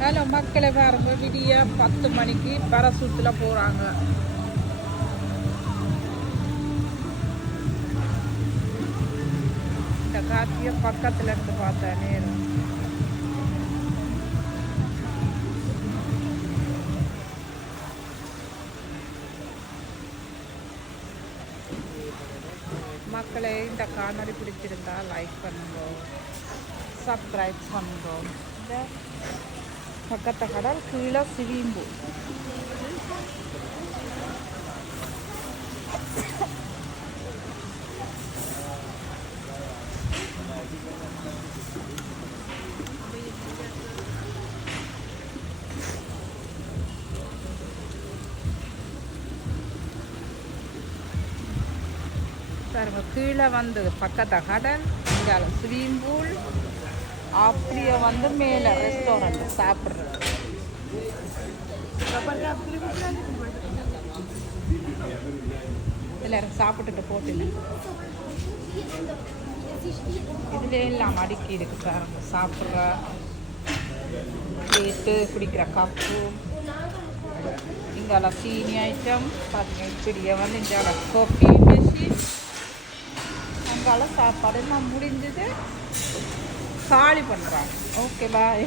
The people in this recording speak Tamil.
ஹலோ மக்களை பாருங்க, விடிய 10 மணிக்கு பரசூத்தில் போகிறாங்க. இந்த காட்சியை பக்கத்தில் இருந்து பார்த்தா நேரம் மக்களை இந்த காணொலி பிடிச்சிருந்தா லைக் பண்ணுங்க, சப்ஸ்கிரைப் பண்ணுங்க. இந்த பக்கத்து கடல் கீழே சிவிம்பு. பாருங்க, கீழே வந்து பக்கத்து கடல், இங்கே ஸ்விம்மிங் பூல், அப்படியே வந்து மேலே ரெஸ்டாரண்ட் சாப்பிட்றது. எல்லாரும் சாப்பிட்டுட்டு போட்டுன்னு இதுல எல்லாம் அடுக்கி இருக்கு பாருங்க. சாப்பிட்ற பிளேட்டு, குடிக்கிற கப்பு, இங்கால சீனி ஐட்டம் பாருங்க. இப்படியே வந்து இங்கால காஃபி மிஷின், அங்கால சாப்பாடு எல்லாம் முடிஞ்சது காலி பண்ணுறாங்க. Okay bye.